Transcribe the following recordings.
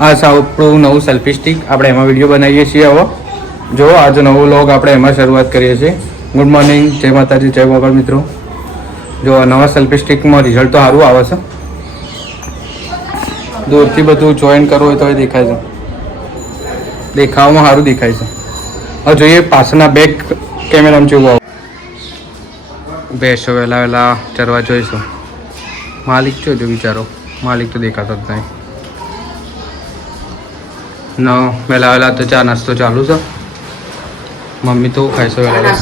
આ આપણું નવું સેલ્ફી સ્ટિક આપણે એમાં વિડીયો બનાવીએ છીએ. હવે જો આજે નવો વ્લોગ આપણે એમાં શરૂઆત કરીએ છીએ. ગુડ મોર્નિંગ, જય માતાજી, જય મોગલ મિત્રો. જો નવા સેલ્ફી સ્ટિકમાં રિઝલ્ટ તો સારું આવે છે. દૂરથી બધું જોઈન કરવું હોય તો એ દેખાય છે, દેખાવામાં સારું દેખાય છે. હવે જોઈએ પાછળના બેક કેમેરામાં જેવું આવું. બેસો વહેલા વહેલા ચરવા જોઈશું. માલિક જો વિચારો, માલિક તો દેખાતો જ નહીં. વહેલા વહેલા તો ચા નાસ્તો ચાલુ છે. મમ્મી તો ખાઈશો વહેલા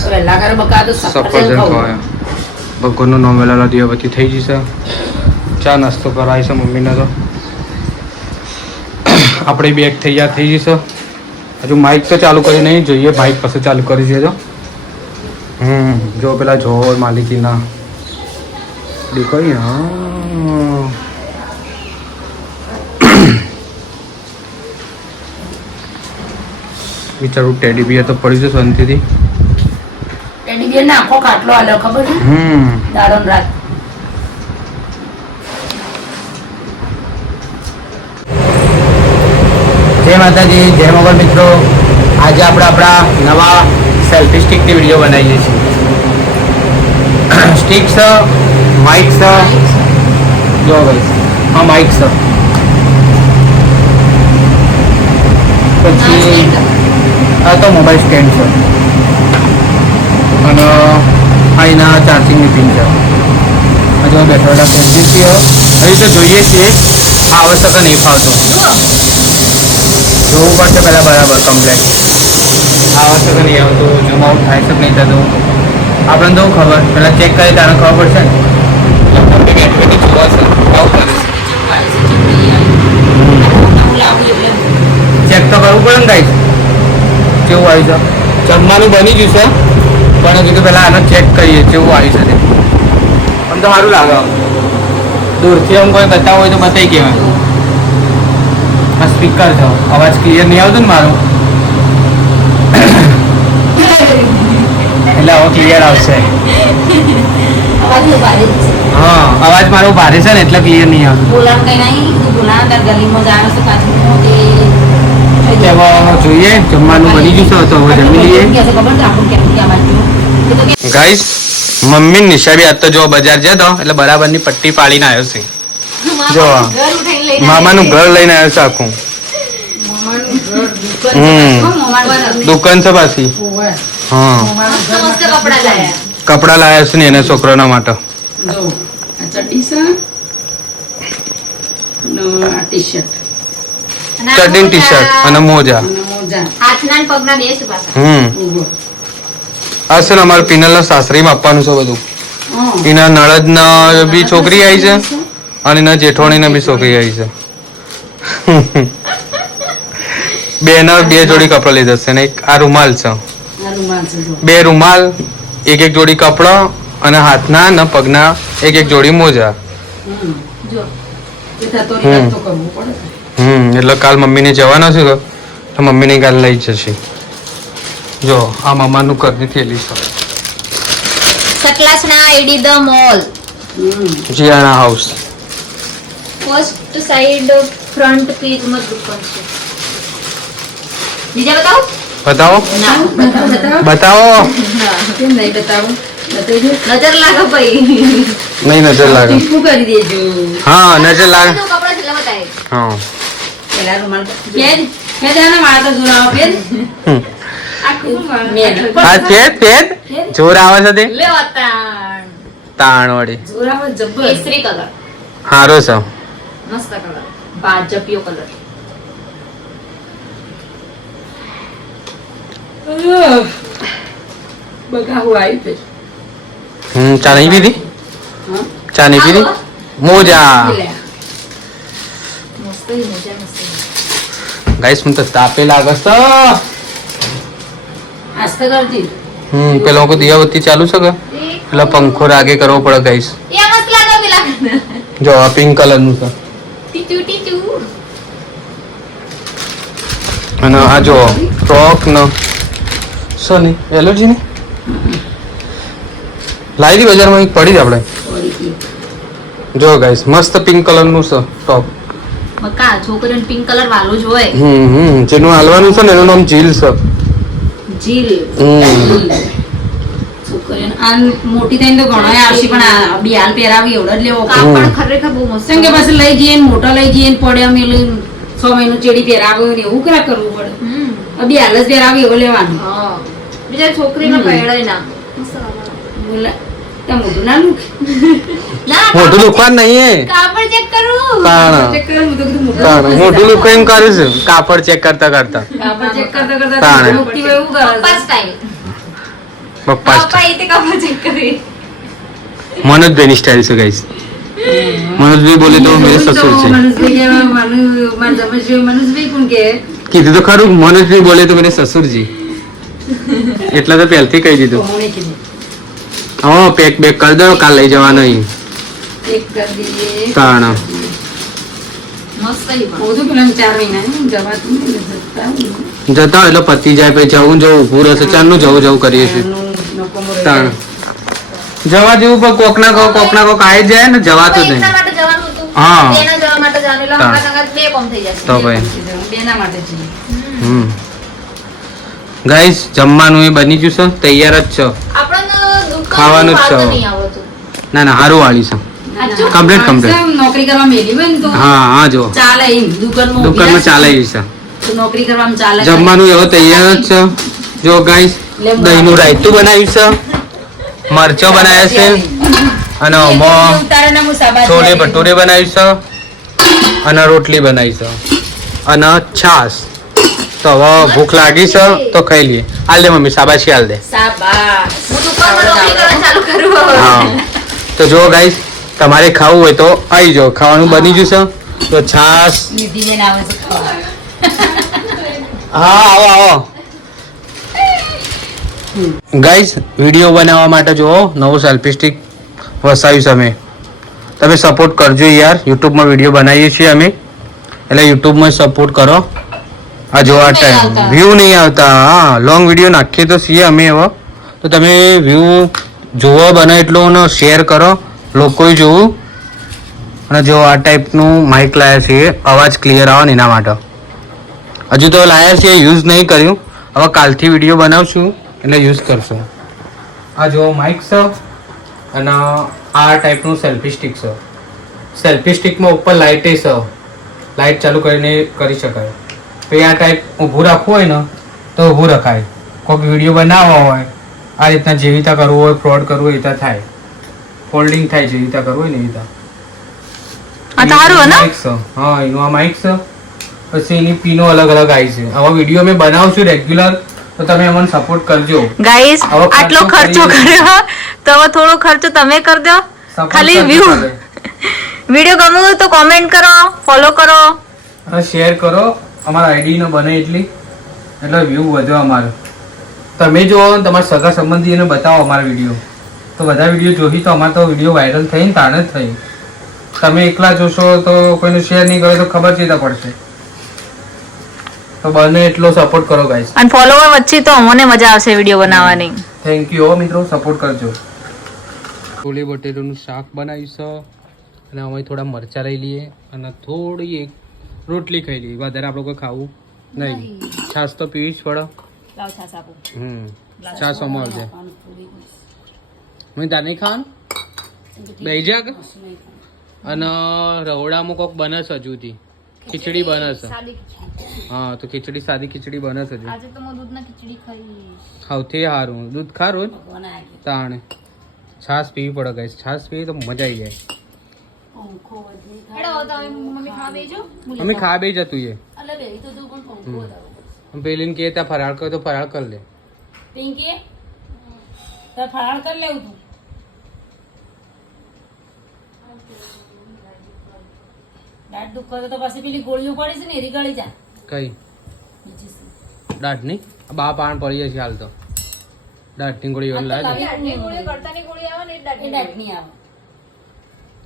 સફરજન ખવાય. ભગવાનનું નામ વહેલા દિવાબત્તી થઈ જશે. ચા નાસ્તો કરાય છે મમ્મીને. તો આપણે બેગ તૈયાર થઈ જશે. હજુ માઇક તો ચાલુ કરી નહીં, જોઈએ માઇક પછી ચાલુ કરી છે. જો જો પેલા જોર માલિકીના દેખાય. હા બિચારું ટેડી બિયર તો પડી છે શાંતિથી. ટેડી બિયર ને આખો ખાટલો આલ્યો ખબર છે. દાડો ને રાત. જય માતાજી, જય મોગલ મિત્રો. આજે આપણે આપણા નવા સેલ્ફી સ્ટિકની વિડીયો બનાવીએ છીએ. સ્ટિક છે, માઇક છે. જો ભાઈ હા માઇક છે. પછી આ તો મોબાઈલ સ્ટેન્ડ છે અને આ એના ચાર્જિંગની પિન છે. હજુ બેઠા બેઠા છીએ. હજી તો જોઈએ છીએ આવશ્યક નહીં ફાવતો. જોવું પડશે પહેલાં બરાબર કમ્પ્લેટ. આવશ્યક નહીં આવતું, ઝૂમ આઉટ થાય છે નહીં થતું આપણને તો ખબર. પહેલાં ચેક કરી તારે ખબર પડશે ને. ચેક તો કરવું પડે ને ગાઈસ કેવું આવી છે. જમવાનું બની ગયું છે પણ કીધું પહેલાં આને ચેક કરીએ કેવું આવી છે. આમ તો સારું લાગે. દૂરથી આમ કોઈ બતાવવું હોય તો બતાવી કહેવાય. આ સ્પીકર છે, અવાજ ક્લિયર નહીં આવતો ને મારો, એટલે હવે ક્લિયર આવશે. હા અવાજ મારો ભારે છે ને એટલે ક્લિયર નહીં આવતો. જોઈએ જમવાનું બની ગયું છે તો હવે જમી લઈએ. ગાઈસ મમ્મી નિશાબી આજ તો જો બજાર જતો એટલે બરાબરની પટ્ટી પાડીને આવ્યો છે. જો મામાનું ઘર લઈને આવ્યો છે આખું. દુકાન છે પાછી. હા કપડા લાયા છે ને એના છોકરાના માટે. ચડ્ડી ટી શર્ટ અને મોજા. આ છે ને અમારા પિનલના સાસરીમાં આપવાનું છે બધું. એના નળદના બી છોકરી આવી છે અને એના જેઠવાણીના બી છોકરી આવી છે. બે જોડી કપડા લીધા છે ને એક આ રૂમાલ છે. બે રૂમાલ, એક જોડી કપડા અને હાથના ને પગના એક જોડી મોજા. એટલે કાલ મમ્મીને જવાનો છે તો મમ્મીને કાલ લઈ જશે. જો આ મામાનું ઘરની થેલી છે. સકલાસના આઈડી ધ મોલ. જીયાના house. First side front page માં દુકાન છે. બીજા બતાવો. બતાવો બતાવો. કેમ નહીં બતાવું? નજર લાગે ભાઈ. નહીં નજર લાગે. ટીપું કરી દેજો. હા નજર લાગે. કપડા છે બતાય. હા પેલા રૂમાલ પેન મેં જાના મારા તો જોરાવ પેન. આ પેન જોર આવે છે તે લે વતાણ તાણ વાળી. જોરાવ જબર. કેસરી કલર હારો છે. મસ્ત કલર. ભાજપિયો કલર. બગા હું આવી પે. ચા નહીં પીધી? ચા નહીં પીધી? મોજા મસ્ત મોજા મસ્ત. ગાઈસ મને તો તાપે લાગે છે. આસ્તે કરતી. પેલો કો દિયાબત્તી ચાલુ છે કે એટલે પંખો રાગે કરવો પડે ગાઈસ. એ મસ્ત લાગે પેલા. જો આ પિંક કલર નું છે. ટીચુ ટીચુ. અને આ જો ફ્રોક ન સોની એલર્જી ને લાવી દી બજારમાં એક પડી જ આપણે. જો ગાઈસ મસ્ત પિંક કલર નું છે ટોપ. બકા છોકરીઓને પિંક કલર વાલો જ હોય. જેનું હાલવાનું છે ને એનું નામ જીલ છે. જીલ. છોકરીઓને આ મોટી થઈને તો ઘણો આવશે પણ આ બિહાલ પહેરાવી એવડો જ લેવો. કાપડ ખરેખર બહુ મસ્ત. કેમ કે પછી લઈ જઈએ ને મોટા લઈ જઈએ ને પડ્યા મેલી 6 મહિનું ચેડી પહેરાવ્યો ને એવું કરા કરવું પડે. બિહાલ જ પહેરાવી એવો લેવાનું. હા બીજા છોકરીમાં પહેરાય ના બોલે ત્યાં મોટું ના લુક. મોટું દુકાન નહીં હે કાપડ ચેક કરું તાણા ચેક કરે હું તો કીધું મોટું. તાણા મોટું દુકાન કર્યું છે કાપડ ચેક કરતા કરતા કાપડ ચેક કરતા કરતા તાણે. મુક્તિ હોય એવું કરે પપ્પા સ્ટાઈલ પપ્પા પપ્પા એ તે કાપડ ચેક કરી મનોજભાઈની સ્ટાઇલ છે ગાઈસ મનોજભાઈ બોલે તો મેરે સસુર છે મનુષભાઈ કેવા મનુષભાઈ કોણ કે કીધું તો ખરું મનોજભાઈ બોલે તો મેરે સસુરજી એટલા તો પહેલથી કહી દીધું કોણે કીધું હા પેક બેક કરી દો કાલ લઈ જવાનો અહીં એક કરી દઈએ તાણા મસ્ત ઈ પણ હું તો પેલા 4 મહિના ને જવાતું નહીં ને જતા નહીં. જતા હોય એટલે પતી જાય પછી જવું ઊભું રહેશે ચારનું જવું કરીએ છીએ એનું નકો મોરે તાણ જવા જેવું પણ કોકના કોક આવી જાય ને જવાતું જ એના નહીં માટે જવાનું હતું હા. એના જવા માટે જવાનું એટલે હા. હમણાં બે કોમ થઈ જશે તો ભાઈ બેના માટે છીએ. ગાઈસ જમવાનું એ બની ગયું છે તૈયાર જ છે આપણને દુકાન ખાવાનું જ છે. નહીં આવતું ના હારું વાળી છે Complete, complete. આમ નોકરી કરવા મેલી હોય ને તો હા જો ચાલે એમ દુકાનમાં દુકાનમાં ચાલે એવી છે તો નોકરી કરવામાં ચાલે જમવાનું એવો તૈયાર જ છે જો ગાઈસ દહીંનું રાયતું બનાવ્યું છે મરચો બનાવ્યા છે અને આમાં છોલે ભટુરે બનાવ્યું છે અને રોટલી બનાવી છે અને છાશ તો હવે ભૂખ લાગી છે તો ખાઈ લઈએ હાલ દે મમ્મી શાબાશી હાલ દે શાબાશ હું દુકાનમાં નોકરી કરવા ચાલુ કરું હવે. હા તો જો ગાઈસ તમારે ખાવું હોય તો આવી જાઓ ખાવાનું બની ગયું છે તો છાશ નિધિ બેન આવે છે ખાવા. હા આવો ગાઈસ વિડીયો બનાવવા માટે જો નવું સેલ્ફી સ્ટિક વસાવ્યું છે અમે તમે સપોર્ટ કરજો યાર યુટ્યુબમાં વિડીયો બનાવીએ છીએ અમે એટલે યુટ્યુબમાં સપોર્ટ કરો આ જો આ ટાઈમ વ્યૂ નહીં આવતા હા લોંગ વિડીયો નાખીએ તો છીએ અમે એવો તો તમે વ્યૂ જોવો બને એટલું શેર કરો લોકોએ જોવું અને જો આ ટાઈપનું માઇક લાવ્યા છીએ અવાજ ક્લિયર આવે ને એના માટે હજુ તો લાયા છીએ યુઝ નહીં કર્યું હવે કાલથી વિડીયો બનાવશું એટલે યુઝ કરશું આ જો માઇક છે અને આ ટાઈપનું સેલ્ફી સ્ટિક છે સેલ્ફી સ્ટિકમાં ઉપર લાઇટે છે લાઇટ ચાલુ કરીને કરી શકાય તો આ ટાઈપ ઊભું રાખવું હોય ને તો ઊભું રખાય કોઈક વિડીયો બનાવવા હોય આ રીતના જેવી રીતના કરવું હોય ફ્રોડ કરવું હોય એ રીતના થાય ફોલ્ડિંગ થાય જેવી રીતના કરવું હોય ને એવી રીતના mic છે. હા એનું આ માઇક છે પછી એની પીનો અલગ અલગ આવી છે આવા વિડીયો મેં બનાવશું રેગ્યુલર તો તમે અમને સપોર્ટ કરજો ગાઈસ હવે આટલો ખર્ચો ખર્ચો કર્યો તો હવે થોડો ખર્ચો તમે કરી દો Support ખાલી કરજો વ્યૂ તમે. વિડીયો ગમ્યો હોય તો કોમેન્ટ કરો ફોલો કરો અને શેર કરો અમારા આઈડી નો બને એટલી એટલે વ્યૂ વધે અમારો તમે જો તમારા સગા સંબંધીઓને બતાવો અમારા વિડીયો તો બધા વિડીયો જોઈ તો અમારે તો વિડીયો વાયરલ થઈને તાણે જ થઈ તમે એકલા જોશો તો કોઈનું શેર નહીં કરે તો ખબર ચેતા પડશે તો બને એટલો સપોર્ટ કરો ગાઈસ અને ફોલોવર વચ્ચે તો અમને મજા આવશે વિડીયો બનાવવાની થેન્ક યુ હો મિત્રો સપોર્ટ કરજો છોલે બટેટાનું શાક બનાવીશ અને અમે થોડા મરચાં લઈ લઈએ અને થોડી એક રોટલી ખાઈ લઈએ વધારે આપણે કોઈ ખાવું નહીં છાશ તો પીવી જ પડે લાવ છાશ આપો છાશ અમાર છે મને તાર નહીં ખાવાનું બેહી જા કે અને રવડામાં કોક બને છે હજુથી ખીચડી બને છે હા તો ખીચડી સાદી ખીચડી બને છે હજુ આજે તો હું દૂધના ખીચડી ખાઈશ સૌથી સારું દૂધ ખારું તાણે છાશ પીવી પડે ગાઈસ છાશ પીવી તો મજા આવી જાય હેડો તમે મમ્મી ખાવા બેજો અમે ખા બે જતું એ અલે બે તો તું પણ પંખો દાવ પેલીને કે ત્યાં ફરાળ કરો તો ફરાળ કરી લે પિંકી તો ફરાળ કરી લેવું તું દાંત દુખતો તો પછી પેલી ગોળીઓ પડી છે ને એરી ગળી જા કઈ દાઢ નહીં બા પાણ પડી જશે હાલ તો દાઢની ગોળી એવું લાગે દાઢની ગોળી કરતાની ગોળી આવે ને એ એ દાઢની દાંત નહીં આવે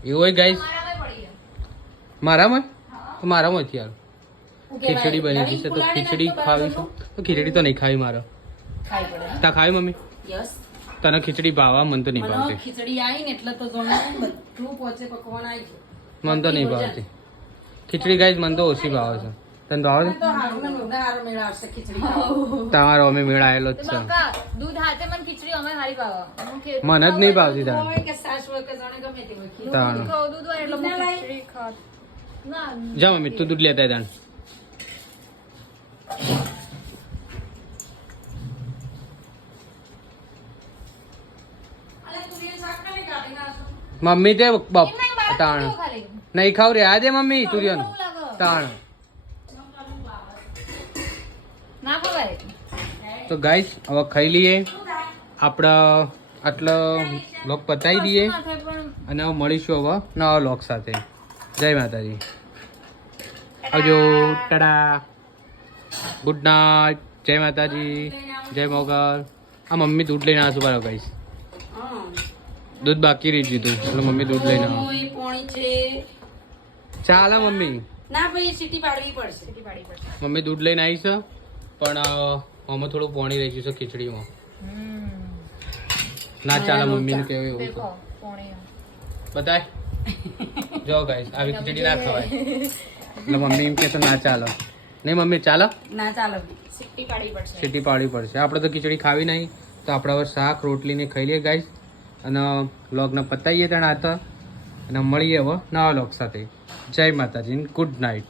એવું હોય ગાઈસ મારામાં પડી જાય મારામાં મારામાં નથી યાર શું કહેવાય? ખીચડી બની નવીન છે તો ફુલાણી ખીચડી નાખતો ખાવી બરાબર છે તો ખીચડી તો નહીં ખાવી મારે ખાઈ પડે તા ખાવી મમ્મી યસ તને ખીચડી ભાવા મને તો નહીં મને ભાવતી ખીચડી આવી ને એટલે તો જોણે બધું પોચે પકવાન આવી ગયું મને તો નહીં ભાવતી ખીચડી ગાઈસ મને તો ઓછી ભાવે છે તને ભાવે છે તો હારું ને મોઢા હારું મેળવશે ખીચડી ખાવા. તમારો અમે મેળાયેલો જ છે બકા દૂધ હાથે મને ખીચડી અમે હારી ભાવે મને જ નહીં ભાવતી તારે હોય કે સાસ હોય કે જાણે ગમે તે હોય. તાણ દૂધ હોય એટલે ના લાય. ખીચડી ખાત ના જા મમ્મી તું દૂધ લેતા તાણ અલે તું રીલ શાક ખાલી કાઢી નાખ. મમ્મી તે બપ એમ નહીં બાર તાણ કેવું ખાલી નહીં ખાવ રે આજે મમ્મી તું રહ્યો ને. કેવું લાગે તાણ ના ખવાય તો ગાઈસ હવે ખાઈ લઈએ આપણા આટલો લોક પતાવી દઈએ ના થાય પણ અને હવે મળીશું હવે નવા લોક સાથે જય માતાજી આવજો ટાટા ગુડ નાઇટ જય માતાજી જય મોગલ આ મમ્મી દૂધ લઈને આવશું બરાબર ગાઈસ હા. દૂધ બાકી રહી દીધું એટલે મમ્મી દૂધ લઈને આવો ઓય પોણી છે. ચાલે મમ્મી ના ભાઈ સીટી પાડવી પડશે. પાડી પડશે મમ્મી દૂધ લઈને આવી છે પણ આમાં થોડું પાણી રહી ગયું છે ખીચડીમાં ના ચાલે મમ્મીને કેવું એવું દેખો પોણી બતાય જો ગાઈસ આવી ખીચડી ના ખવાય એટલે મમ્મી એમ કે તો ના ચાલે નહીં મમ્મી ચાલે ના ચાલો. સિટ્ટી પાડી પડશે સીટી પાડવી પડશે આપણે તો ખીચડી ખાવી નહીં તો આપણે હવે શાક રોટલી ને ખાઈ લઈએ ગાઈસ અને લોગને પતાવીએ ત્યાં આ તો અને મળીએ હવે નવા લોગ સાથે જય માતાજી ગુડ નાઇટ